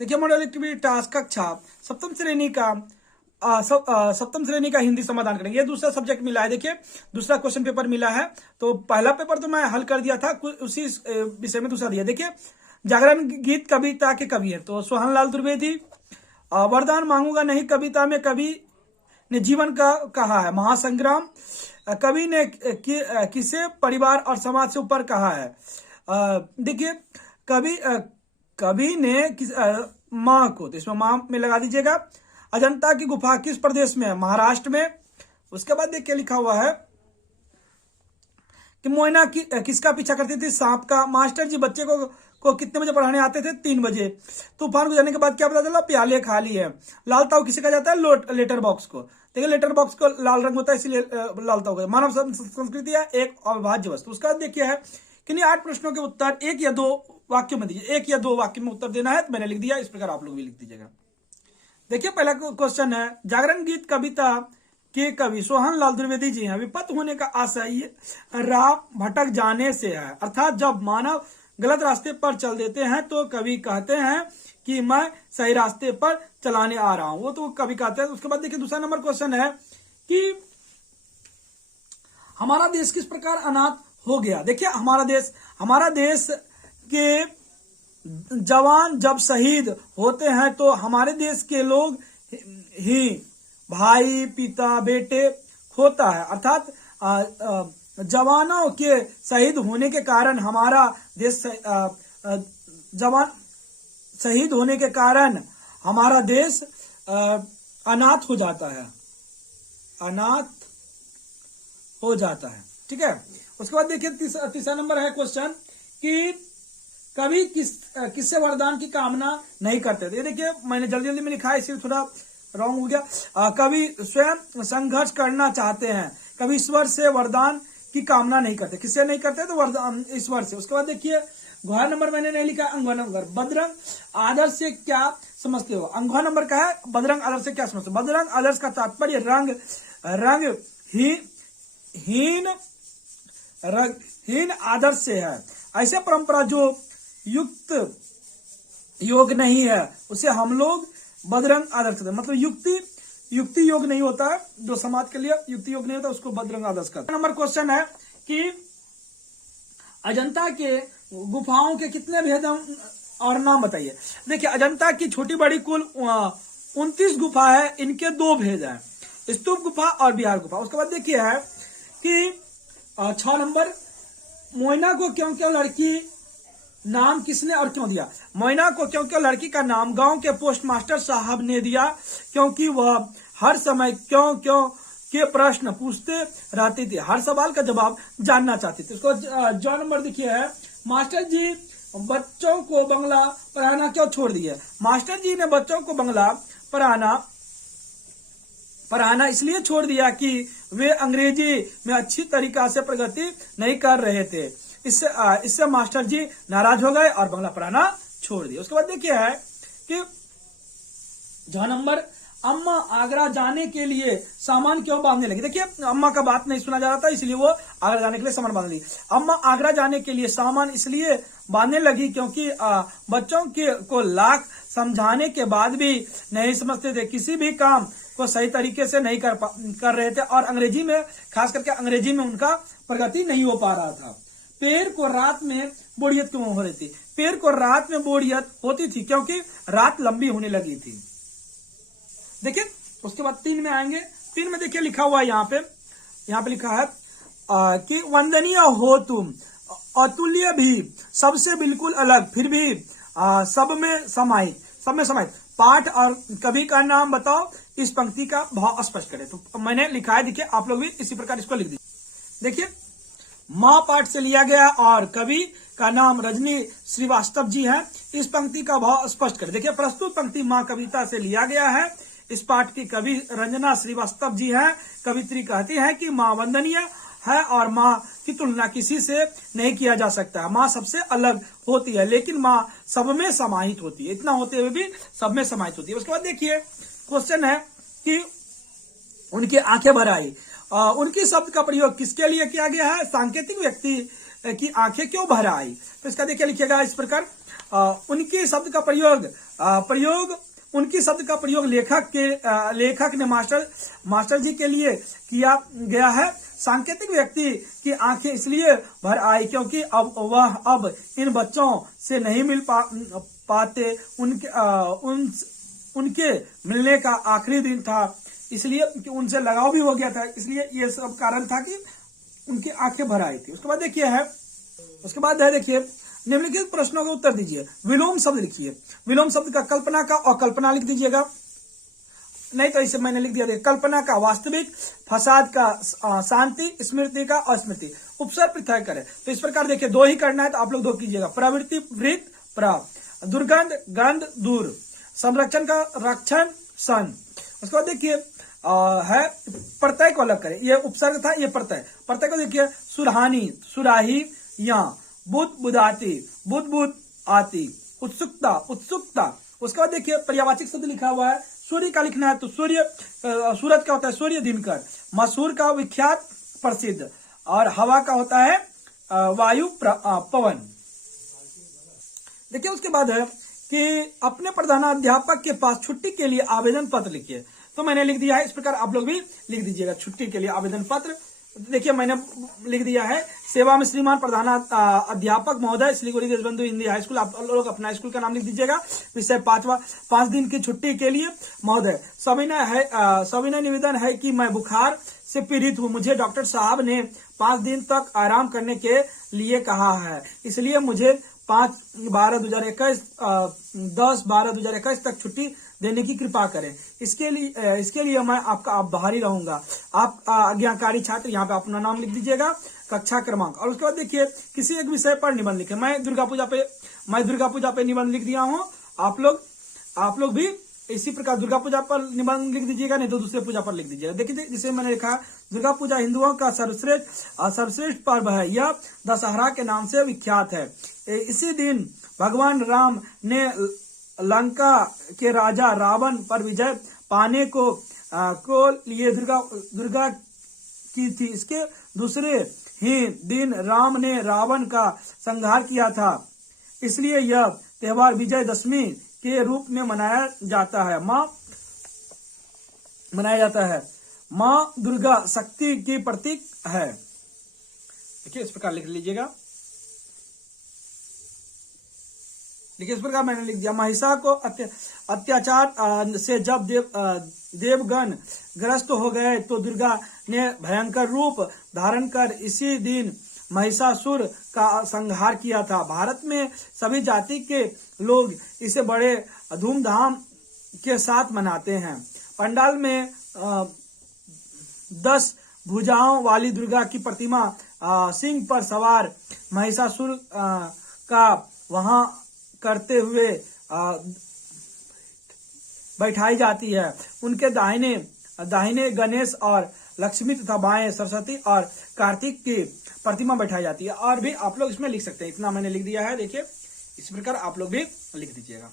देखिए model activity task कक्षा सप्तम श्रेणी का हिंदी समाधान करेंगे। ये दूसरा सब्जेक्ट मिला है। देखिए दूसरा क्वेश्चन पेपर मिला है। तो पहला पेपर तो मैं हल कर दिया था, उसी विषय में दूसरा दिया। देखिए जागरण गीत कविता के कवि है तो सोहन लाल द्विवेदी। वरदान मांगूंगा नहीं कविता में कवि ने जीवन का कहा है महासंग्राम। कवि ने किसे परिवार और समाज से ऊपर कहा है। देखिए कवि ने माँ को, तो इसमें माँ में लगा दीजिएगा। अजंता की गुफा किस प्रदेश में है? महाराष्ट्र में। उसके बाद देखिए लिखा हुआ है कि मोइना किसका पीछा करती थी? सांप का। मास्टर जी बच्चे को कितने बजे पढ़ाने आते थे? 3 बजे। तूफान गुजरने के बाद क्या पता चला? प्याले खाली है। लाल ताऊ किसे कहा जाता है? लेटर बॉक्स को। देखिए लेटर बॉक्स को लाल रंग होता है इसलिए लाल ताऊ। मानव संस्कृति है एक अविभाज्य वस्तु। उसका देखिए है कि 8 प्रश्नों के उत्तर 1 या 2 वाक्यों में दीजिए। 1 या 2 वाक्य में उत्तर देना है, तो मैंने लिख दिया। इस प्रकार आप लोग भी लिख दीजिएगा। देखिए पहला क्वेश्चन है, जागरण गीत कविता के कवि सोहन लाल द्विवेदी जी हैं। विपत होने का आशय राह भटक जाने से है, अर्थात जब मानव गलत रास्ते पर चल देते हैं तो कवि कहते हैं कि मैं सही रास्ते पर चलाने आ रहा हूं, वो तो कवि कहते हैं। उसके बाद देखिए दूसरा नंबर क्वेश्चन है कि हमारा देश किस प्रकार अनाथ हो गया। देखिए हमारा देश के जवान जब शहीद होते हैं तो हमारे देश के लोग ही भाई पिता बेटे खोता है, अर्थात जवानों के शहीद होने के कारण हमारा देश जवान शहीद होने के कारण हमारा देश अनाथ हो जाता है, अनाथ हो जाता है। ठीक है। उसके बाद देखिए तीसरा नंबर है क्वेश्चन कि कवि किससे वरदान की कामना नहीं करते थे। ये देखिए मैंने जल्दी में लिखा है इसलिए थोड़ा रॉन्ग हो गया। कवि स्वयं संघर्ष करना चाहते हैं, कवि ईश्वर से वरदान की कामना नहीं करते। किससे नहीं करते? तो वरदान ईश्वर से। उसके बाद देखिए गुहा नंबर मैंने नहीं लिखा, अंगुहा नंबर। बजरंग आदर्श से क्या समझते हो? अंगुहा नंबर का है बजरंग आदर्श से क्या समझते हो? बजरंग आदर्श का तात्पर्य रंगहीन आदर्श से है। ऐसे परंपरा जो युक्त योग नहीं है उसे हम लोग बजरंग आदर्श कहते हैं। मतलब युक्ति योग नहीं होता है, जो समाज के लिए युक्ति योग नहीं होता उसको बजरंग आदर्श कहते हैं। नंबर क्वेश्चन है कि अजंता के गुफाओं के कितने भेद और नाम बताइए। देखिए अजंता की छोटी बड़ी कुल 29 गुफा है, इनके 2 भेद हैं, स्तूप गुफा और बिहार गुफा। उसके बाद देखिए है कि 6 नंबर, मोइना को क्यों क्यों लड़की नाम किसने और क्यों दिया? मोइना को क्यों क्यों लड़की का नाम गांव के पोस्ट मास्टर साहब ने दिया, क्योंकि वह हर समय क्यों क्यों के प्रश्न पूछते रहती थी, हर सवाल का जवाब जानना चाहती थी। उसको जो नंबर देखिए है, मास्टर जी बच्चों को बंगला पढ़ाना क्यों छोड़ दिए? मास्टर जी ने बच्चों को बंगला पढ़ाना इसलिए छोड़ दिया कि वे अंग्रेजी में अच्छी तरीका से प्रगति नहीं कर रहे थे। इससे मास्टर जी नाराज हो गए और बंगला पढ़ाना छोड़ दिया। उसके बाद देखिए है कि जो नंबर, अम्मा आगरा जाने के लिए सामान क्यों बांधने लगी। देखिए अम्मा का बात नहीं सुना जा रहा था इसलिए वो आगरा जाने के लिए सामान बांधने लगी। अम्मा आगरा जाने के लिए सामान इसलिए बांधने लगी क्योंकि बच्चों को लाख समझाने के बाद भी नहीं समझते थे, किसी भी काम को सही तरीके से नहीं कर रहे थे और अंग्रेजी में, खास करके अंग्रेजी में उनका प्रगति नहीं हो पा रहा था। पैर को रात में बोरियत क्यों हो रही थी? पैर को रात में बोरियत होती थी क्योंकि रात लंबी होने लगी थी। देखिए उसके बाद 3 में आएंगे। 3 में देखिए लिखा हुआ है यहाँ पे लिखा है कि वंदनीय हो तुम, अतुल्य भी, सबसे बिल्कुल अलग, फिर भी सब में समाहित। पाठ और कवि का नाम बताओ, इस पंक्ति का भाव स्पष्ट करें। तो मैंने लिखा है, देखिए आप लोग भी इसी प्रकार इसको लिख दीजिए। देखिए माँ पाठ से लिया गया और कवि का नाम रजनी श्रीवास्तव जी है, इस पंक्ति का भाव स्पष्ट करें। देखिए प्रस्तुत पंक्ति माँ कविता से लिया गया है, इस पाठ की कवि रंजना श्रीवास्तव जी हैं। कवित्री कहती है कि माँ वंदनीय है और माँ की तुलना किसी से नहीं किया जा सकता। माँ सबसे अलग होती है लेकिन माँ सब में समाहित होती है, इतना होते हुए भी सब में समाहित होती है। उसके बाद देखिए क्वेश्चन है कि उनकी आंखें भर आई, उनकी शब्द का प्रयोग किसके लिए किया गया है? सांकेतिक व्यक्ति की आंखें क्यों भर आई? तो इसका देखिए लिखिएगा इस प्रकार, उनके शब्द का उनकी शब्द का प्रयोग लेखक ने मास्टर जी के लिए किया गया है। सांकेतिक व्यक्ति की आंखें इसलिए भर आई क्योंकि अब इन बच्चों से नहीं मिल पाते। उनके मिलने का आखिरी दिन था, इसलिए उनसे लगाव भी हो गया था, इसलिए ये सब कारण था कि उनकी आंखें भर आई थी। उसके बाद देखिए निम्नलिखित प्रश्नों का उत्तर दीजिए। विलोम शब्द लिखिए। विलोम शब्द का कल्पना का और कल्पना लिख दीजिएगा, नहीं तो इसे मैंने लिख दिया। देखिए कल्पना का वास्तविक, फसाद का शांति, स्मृति का अस्मृति। उपसर्ग पृथक करें तो इस प्रकार देखिए, दो ही करना है तो आप लोग दो कीजिएगा। प्रवृत्ति वृत्त प्र, दुर्गंध गंध दूर, संरक्षण का रक्षण सन। उसके बाद देखिए है प्रत्यय को अलग करें। ये उपसर्ग था, ये प्रत्यय को देखिए, सुरहानी सुराही, यहाँ बुध बुधाती, बुध बुध आती, उत्सुकता उत्सुकता। उसके बाद देखिए पर्यावाचक शब्द लिखा हुआ है। सूर्य का लिखना है तो सूर्य, सूरज का होता है सूर्य दिनकर, मशहूर का विख्यात प्रसिद्ध, और हवा का होता है वायु पवन। देखिए उसके बाद है कि अपने प्रधानाध्यापक के पास छुट्टी के लिए आवेदन पत्र लिखिए। तो मैंने लिख दिया है, इस प्रकार आप लोग भी लिख दीजिएगा छुट्टी के लिए आवेदन पत्र। देखिए मैंने लिख दिया है, सेवा में श्रीमान प्रधान अध्यापक महोदय सिलीगुड़ी देशबंधु हिंदी हाई स्कूल। आप लोग अपना स्कूल का नाम लिख दीजिएगा। विषय 5 दिन की छुट्टी के लिए महोदय, सविनय निवेदन है कि मैं बुखार से पीड़ित हूँ। मुझे डॉक्टर साहब ने 5 दिन तक आराम करने के लिए कहा है, इसलिए मुझे 10/12/2021 तक छुट्टी देने की कृपा करें। इसके लिए मैं आपका आभारी रहूंगा। आप आज्ञाकारी छात्र, यहाँ पे अपना नाम लिख दीजिएगा, कक्षा क्रमांक। और उसके बाद देखिए किसी एक विषय पर निबंध लिखे। मैं दुर्गा पूजा पे निबंध लिख दिया हूँ। आप लोग भी इसी प्रकार दुर्गा पूजा पर निबंध लिख दीजिएगा, नहीं तो दूसरे पूजा पर लिख दीजिएगा। देखिए जिसे मैंने लिखा, दुर्गा पूजा हिंदुओं का सर्वश्रेष्ठ पर्व है। यह दशहरा के नाम से विख्यात है। इसी दिन भगवान राम ने लंका के राजा रावण पर विजय पाने को लिए दुर्गा की थी। इसके दूसरे ही दिन राम ने रावण का संहार किया था, इसलिए यह त्योहार विजयदशमी के रूप में मनाया जाता है। माँ दुर्गा शक्ति की प्रतीक है। देखिए इस प्रकार लिख लीजिएगा। देखिए इस प्रकार मैंने लिख दिया। महिषा को अत्याचार से जब देवगण ग्रस्त हो गए तो दुर्गा ने भयंकर रूप धारण कर इसी दिन महिषासुर का संहार किया था। भारत में सभी जाति के लोग इसे बड़े धूमधाम के साथ मनाते हैं। पंडाल में 10 भुजाओं वाली दुर्गा की प्रतिमा सिंह पर सवार महिषासुर का वहां करते हुए बैठाई जाती है। उनके दाहिने गणेश और लक्ष्मी तथा बाएं सरस्वती और कार्तिक की प्रतिमा बैठाई जाती है। और भी आप लोग इसमें लिख सकते हैं, इतना मैंने लिख दिया है। देखिए इस प्रकार आप लोग भी लिख दीजिएगा।